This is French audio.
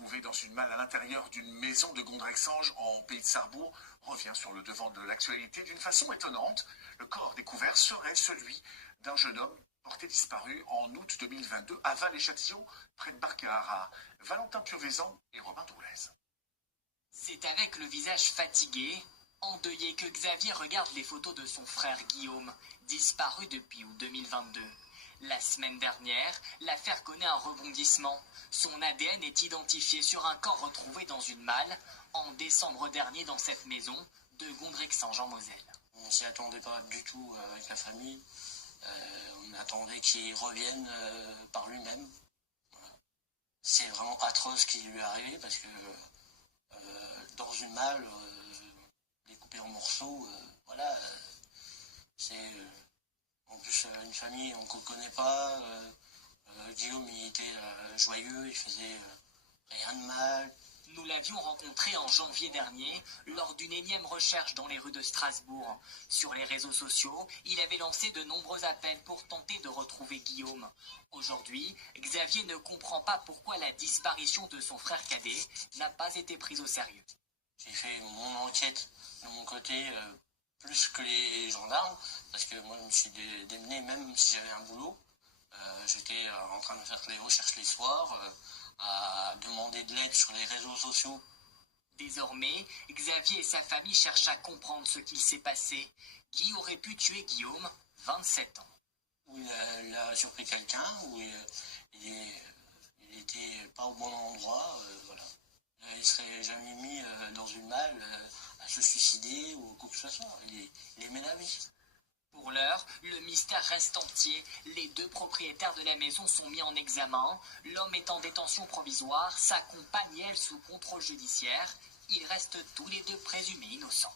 trouvé dans une malle à l'intérieur d'une maison de Gondrexange en pays de Sarrebourg revient sur le devant de l'actualité d'une façon étonnante. Le corps découvert serait celui d'un jeune homme porté disparu en août 2022 à Val-les-Châtillons, près de Barcard, Valentin Purvezan et Robin Dourlez. C'est avec le visage fatigué, endeuillé, que Xavier regarde les photos de son frère Guillaume, disparu depuis août 2022. La semaine dernière, l'affaire connaît un rebondissement. Son ADN est identifié sur un corps retrouvé dans une malle en décembre dernier dans cette maison de Gondrexange en Moselle. On ne s'y attendait pas du tout avec la famille. On attendait qu'il revienne par lui-même. Voilà. C'est vraiment atroce ce qui lui est arrivé parce que dans une malle, découpée en morceaux, voilà, c'est en plus une famille qu'on ne connaît pas. Guillaume, il était joyeux, il faisait rien de mal. Nous l'avions rencontré en janvier dernier lors d'une énième recherche dans les rues de Strasbourg. Sur les réseaux sociaux, il avait lancé de nombreux appels pour tenter de retrouver Guillaume. Aujourd'hui, Xavier ne comprend pas pourquoi la disparition de son frère cadet n'a pas été prise au sérieux. J'ai fait mon enquête de mon côté plus que les gendarmes, parce que moi je me suis démené, même si j'avais un boulot. J'étais en train de faire les recherches les soirs, à demander de l'aide sur les réseaux sociaux. Désormais, Xavier et sa famille cherchent à comprendre ce qu'il s'est passé. Qui aurait pu tuer Guillaume, 27 ans? Où il a surpris quelqu'un, où il était pas au bon endroit, voilà. Il serait jamais mis dans une malle à se suicider ou quoi que ce soit. Il aimait la vie. Pour l'heure, le mystère reste entier. Les deux propriétaires de la maison sont mis en examen. L'homme est en détention provisoire, sa compagne, elle, sous contrôle judiciaire. Ils restent tous les deux présumés innocents.